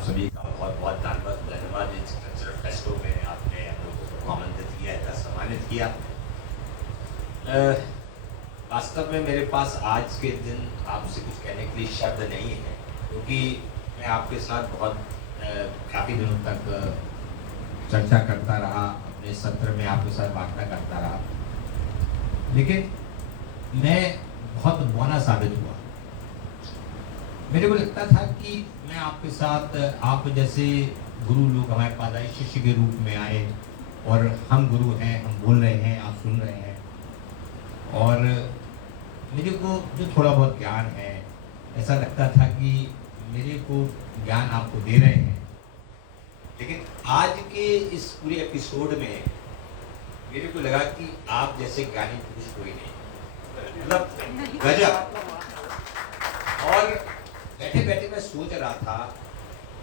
आप सभी का बहुत बहुत धन्यवाद इन कल्चरल फेस्टो में आपने हम लोगों को आमंत्रित किया, इतना सम्मानित किया। वास्तव में मेरे पास आज के दिन आपसे कुछ कहने के लिए शब्द नहीं है, क्योंकि मैं आपके साथ बहुत काफ़ी दिनों तक चर्चा करता रहा, अपने सत्र में आपके साथ वार्ता करता रहा, लेकिन मैं बहुत बौना साबित हुआ। मेरे को लगता था कि मैं आपके साथ, आप जैसे गुरु लोग हमारे पास शिष्य के रूप में आए और हम गुरु हैं, हम बोल रहे हैं, आप सुन रहे हैं, और मेरे को जो थोड़ा बहुत ज्ञान है, ऐसा लगता था कि मेरे को ज्ञान आपको दे रहे हैं। लेकिन आज के इस पूरे एपिसोड में मेरे को लगा कि आप जैसे ज्ञानी पुरुष कोई नहीं, मतलब गजब। और बैठे बैठे मैं सोच रहा था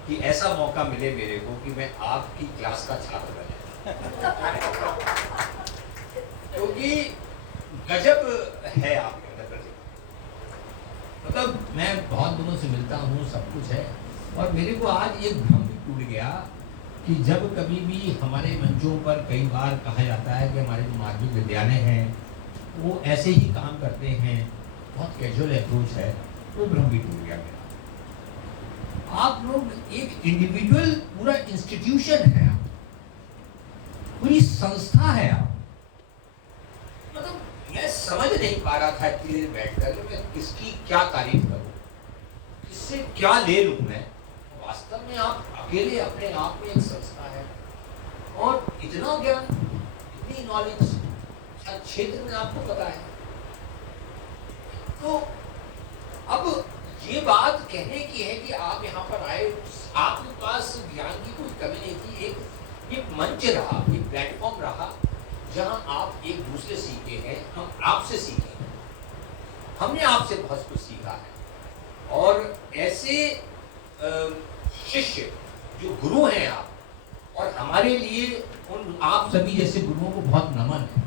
कि ऐसा मौका मिले मेरे को कि मैं आपकी क्लास का छात्र बन जाऊं, क्योंकि गजब है आपके अंदर प्रतिभा। मतलब मैं बहुत दिनों से मिलता हूँ, सब कुछ है, और मेरे को आज ये भ्रम भी टूट गया कि जब कभी भी हमारे मंचों पर कई बार कहा जाता है कि हमारे जो माध्यमिक विद्यालय हैं वो ऐसे ही काम करते हैं, बहुत कैजुअल अप्रोच है, वो भ्रम भी टूट गया मेरा। आप लोग एक इंडिविजुअल पूरा इंस्टीट्यूशन है, आप पूरी संस्था है। आप मतलब मैं समझ नहीं पा रहा था इतनी देर बैठकर मैं किसकी क्या तारीफ करूं, किससे क्या ले लूं मैं। वास्तव में आप अकेले अपने आप में एक संस्था है, और इतना ज्ञान, इतनी नॉलेज हर क्षेत्र में आपको पता है। तो अब ये बात कहने की है कि आप यहाँ पर आए, आपके पास ज्ञान की कोई कमी नहीं थी। एक मंच रहा, एक प्लेटफॉर्म रहा जहाँ आप एक दूसरे सीखे हैं, हम आपसे सीखे हैं, हमने आपसे बहुत कुछ सीखा है। और ऐसे शिष्य जो गुरु हैं आप, और हमारे लिए उन आप सभी जैसे गुरुओं को बहुत नमन है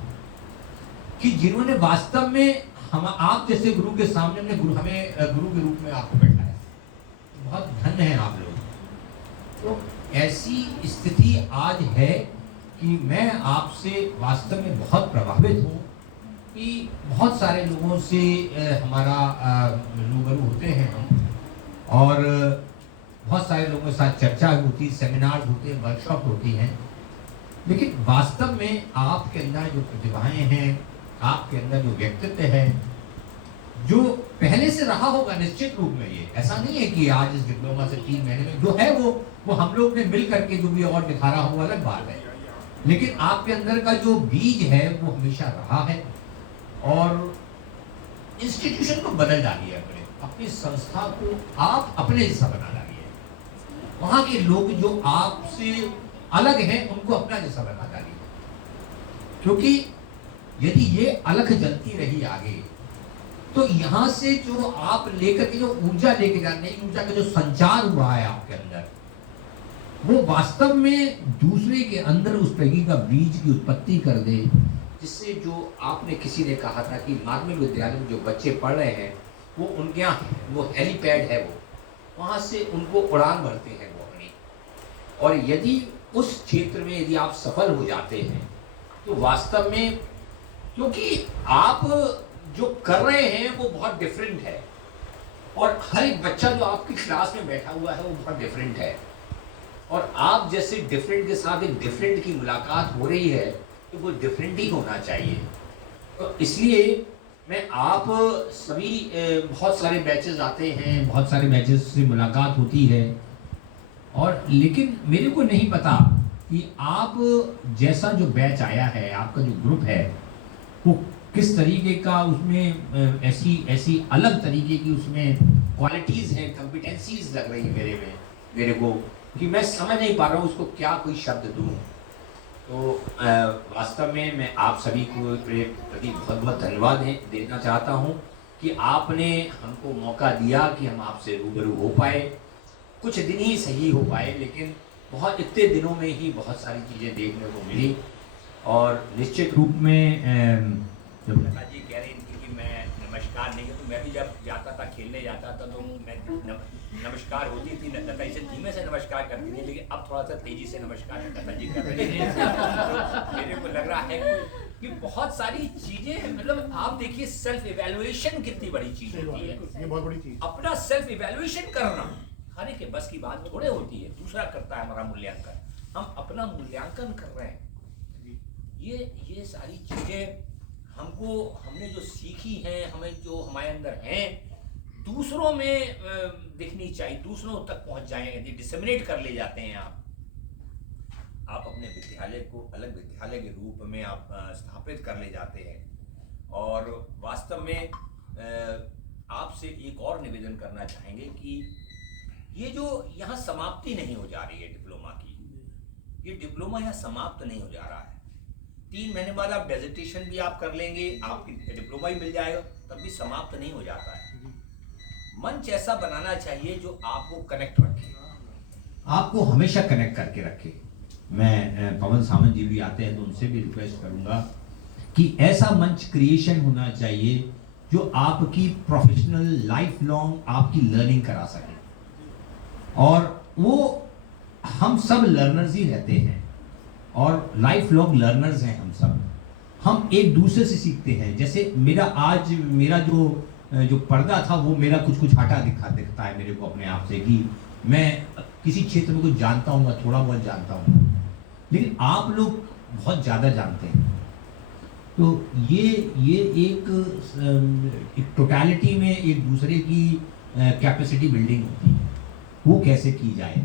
कि जिन्होंने वास्तव में हम आप जैसे गुरु के सामने हमें गुरु के रूप में आपको बैठाया। बहुत धन्य है आप लोग। तो ऐसी स्थिति आज है कि मैं आपसे वास्तव में बहुत प्रभावित हूँ कि बहुत सारे लोगों से हमारा रूबरू होते हैं हम, और बहुत सारे लोगों के साथ चर्चा होती, सेमिनार होते हैं, वर्कशॉप होती हैं, लेकिन वास्तव में आपके अंदर जो प्रतिभाएं हैं, आपके अंदर जो व्यक्तित्व है, जो पहले से रहा होगा निश्चित रूप में, ये ऐसा नहीं है कि आज इस डिप्लोमा से 3 महीने में जो है वो हम लोग ने मिल करके जो भी और निखारा हो, अलग बात है, लेकिन आपके अंदर का जो बीज है वो हमेशा रहा है। और इंस्टीट्यूशन को बदल डालिए, अपनी संस्था को आप अपने जैसा बना डालिए, वहां के लोग जो आपसे अलग हैं उनको अपना जैसा बना डालिए, क्योंकि यदि ये अलग जलती रही आगे तो यहाँ से जो आप लेकर के जो ऊर्जा लेके जा, नई ऊर्जा का जो संचार हुआ है आपके अंदर, वो वास्तव में दूसरे के अंदर उस तरह का बीज की उत्पत्ति कर दे, जिससे जो आपने किसी ने कहा था कि माध्यमिक विद्यालय में जो बच्चे पढ़ रहे हैं वो उनके यहाँ वो हेलीपैड है, वो वहाँ से उनको उड़ान भरते हैं वो अपनी। और यदि उस क्षेत्र में यदि आप सफल हो जाते हैं तो वास्तव में, क्योंकि आप जो कर रहे हैं वो बहुत डिफरेंट है, और हर एक बच्चा जो आपकी क्लास में बैठा हुआ है वो बहुत डिफरेंट है, और आप जैसे डिफरेंट के साथ एक डिफरेंट की मुलाकात हो रही है तो वो डिफरेंट ही होना चाहिए। तो इसलिए मैं आप सभी, बहुत सारे बैचेस आते हैं, बहुत सारे बैचेस से मुलाकात होती है, और लेकिन मेरे को नहीं पता कि आप जैसा जो बैच आया है, आपका जो ग्रुप है, वो किस तरीके का, उसमें ऐसी अलग तरीके की उसमें क्वालिटीज़ हैं, कॉम्पिटेंसीज लग रही है मेरे को कि मैं समझ नहीं पा रहा हूँ उसको क्या कोई शब्द दूँ। तो वास्तव में मैं आप सभी को प्रति बहुत बहुत धन्यवाद देना चाहता हूँ कि आपने हमको मौका दिया कि हम आपसे रूबरू हो पाए। कुछ दिन ही सही हो पाए, लेकिन बहुत इतने दिनों में ही बहुत सारी चीज़ें देखने को मिली। और निश्चित रूप में जब लता जी कह रही थी कि मैं नमस्कार नहीं, तो मैं भी जब जाता था, खेलने जाता था, तो मैं नमस्कार होती थी, लता इसे धीमे से नमस्कार करती थी, लेकिन अब थोड़ा सा तेजी से नमस्कार करना जी कर रही है। मेरे को लग रहा है कि बहुत सारी चीजें, मतलब आप देखिए सेल्फ इवैल्यूएशन कितनी बड़ी चीज होती है। ये बहुत बड़ी चीज। अपना सेल्फ इवैल्यूएशन करना हर एक के बस की बात थोड़े होती है, दूसरा करता है हमारा मूल्यांकन, हम अपना मूल्यांकन कर रहे हैं। ये सारी चीजें हमने जो सीखी हैं, हमें जो हमारे अंदर हैं, दूसरों में दिखनी चाहिए, दूसरों तक पहुंच जाएं, यदि डिसेमिनेट कर ले जाते हैं आप अपने विद्यालय को अलग विद्यालय के रूप में आप स्थापित कर ले जाते हैं। और वास्तव में आपसे एक और निवेदन करना चाहेंगे कि ये जो यहाँ समाप्ति नहीं हो जा रही है डिप्लोमा की, ये डिप्लोमा यहाँ समाप्त नहीं हो जा रहा है। 3 महीने बाद आप डेजिटेशन भी आप कर लेंगे, आपकी डिप्लोमा ही मिल जाएगा, तब भी समाप्त नहीं हो जाता है। मंच ऐसा बनाना चाहिए जो आपको कनेक्ट रखे, आपको हमेशा कनेक्ट करके रखे। मैं पवन सामंत जी भी आते हैं तो उनसे भी रिक्वेस्ट करूंगा कि ऐसा मंच क्रिएशन होना चाहिए जो आपकी प्रोफेशनल लाइफ लॉन्ग आपकी लर्निंग करा सके। और वो हम सब लर्नर्स ही रहते हैं और लाइफ लॉन्ग लर्नर्स हैं हम सब। हम एक दूसरे से सीखते हैं। जैसे मेरा जो पर्दा था वो मेरा कुछ हटा दिखता है मेरे को अपने आप से कि मैं किसी क्षेत्र में कुछ जानता हूँ, थोड़ा बहुत जानता हूँ, लेकिन आप लोग बहुत ज़्यादा जानते हैं। तो ये एक टोटलिटी में एक दूसरे की कैपेसिटी बिल्डिंग होती है, वो कैसे की जाए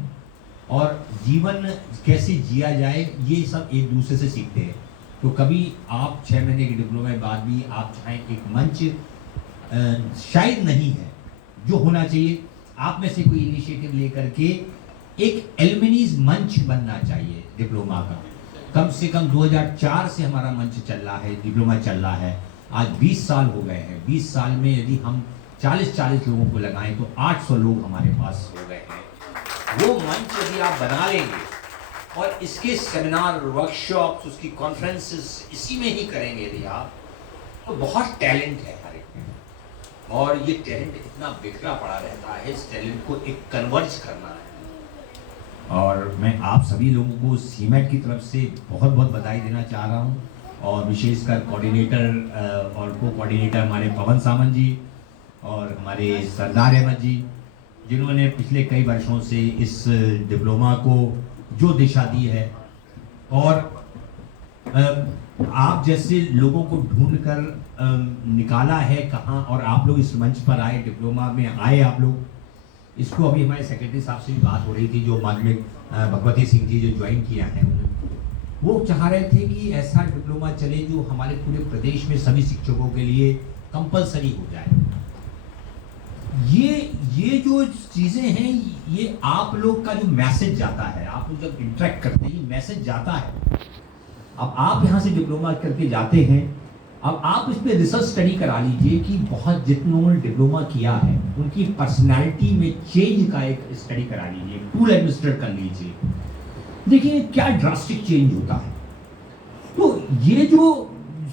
और जीवन कैसे जिया जाए, ये सब एक दूसरे से सीखते हैं। तो कभी आप 6 महीने के डिप्लोमा के बाद भी आप चाहें, एक मंच शायद नहीं है जो होना चाहिए, आप में से कोई इनिशिएटिव लेकर के एक एल्युमिनीज मंच बनना चाहिए डिप्लोमा का। कम से कम 2004 से हमारा मंच चल रहा है, डिप्लोमा चल रहा है, आज 20 साल हो गए हैं। 20 साल में यदि हम 40 लोगों को लगाएं तो 800 लोग हमारे पास हो गए हैं। वो मंच यदि आप बना लेंगे और इसके सेमिनार, वर्कशॉप्स, उसकी कॉन्फ्रेंसेस इसी में ही करेंगे यदि आप, तो बहुत टैलेंट है हर एक में, और ये टैलेंट इतना बिखरा पड़ा रहता है, इस टैलेंट को एक कन्वर्ज करना है। और मैं आप सभी लोगों को सीमेट की तरफ से बहुत बहुत बधाई देना चाह रहा हूँ, और विशेषकर कोऑर्डिनेटर और को कोऑर्डिनेटर हमारे पवन सामंत जी और हमारे सरदार अहमद जी, जिन्होंने पिछले कई वर्षों से इस डिप्लोमा को जो दिशा दी है। और आप जैसे लोगों को ढूंढ कर निकाला है कहाँ, और आप लोग इस मंच पर आए, डिप्लोमा में आए आप लोग। इसको अभी हमारे सेक्रेटरी साहब से भी बात हो रही थी, जो माध्यमिक भगवती सिंह जी जो ज्वाइन किया है, वो चाह रहे थे कि ऐसा डिप्लोमा चले जो हमारे पूरे प्रदेश में सभी शिक्षकों के लिए कंपलसरी हो जाए। ये जो चीज़ें हैं, ये आप लोग का जो मैसेज जाता है, आप लोग जब इंटरेक्ट करते हैं, ये मैसेज जाता है। अब आप यहाँ से डिप्लोमा करके जाते हैं, अब आप इस पे रिसर्च स्टडी करा लीजिए कि बहुत जितनों ने डिप्लोमा किया है उनकी पर्सनालिटी में चेंज का एक स्टडी करा लीजिए, टूल एडमिनिस्टर कर लीजिए, देखिए क्या ड्रास्टिक चेंज होता है। तो ये जो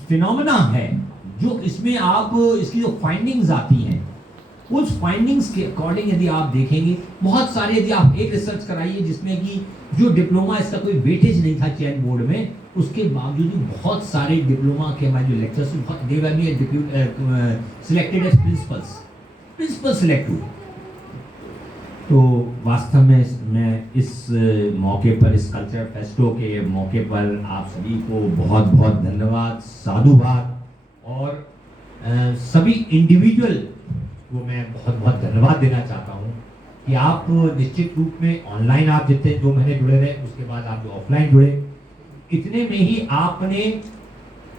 फिनोमेना है, जो इसमें आप इसकी जो फाइंडिंग्स आती हैं, उस फाइंडिंग्स के अकॉर्डिंग यदि आप देखेंगे, बहुत सारे, यदि आप एक रिसर्च कराइए जिसमें कि जो डिप्लोमा इसका कोई वेटेज नहीं था चयन बोर्ड में, उसके बावजूद भी बहुत सारे डिप्लोमा के हमारे जो lectures they were be selected as principal select हुए। तो वास्तव में मैं इस मौके पर, इस कल्चरल फेस्टो के मौके पर आप सभी को बहुत बहुत धन्यवाद, साधुवाद, और सभी इंडिविजुअल को मैं बहुत बहुत धन्यवाद देना चाहता हूँ कि आप निश्चित रूप में ऑनलाइन आप जितने 2 महीने जुड़े रहे, उसके बाद आप जो ऑफलाइन जुड़े, इतने में ही आपने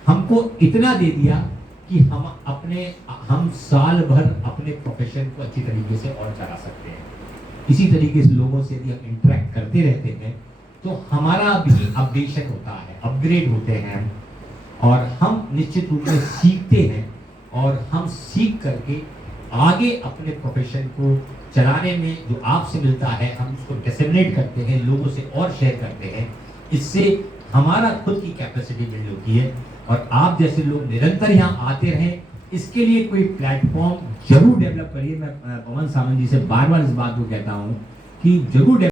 हमको इतना दे दिया कि हम साल भर अपने प्रोफेशन को अच्छी तरीके से और चला सकते हैं। इसी तरीके से लोगों से यदि हम इंटरेक्ट करते रहते हैं तो हमारा भी अपडेशन होता है, अपग्रेड होते हैं, और हम निश्चित रूप से सीखते हैं, और हम सीख करके आगे अपने प्रोफेशन को चलाने में जो आपसे मिलता है, हम उसको डिसेमिनेट करते हैं, लोगों से और शेयर करते हैं। इससे हमारा खुद की कैपेसिटी बिल्ड होती है, और आप जैसे लोग निरंतर यहाँ आते रहें, इसके लिए कोई प्लेटफॉर्म जरूर डेवलप करिए। मैं पवन सामंत जी से बार बार इस बात को कहता हूँ कि जरूर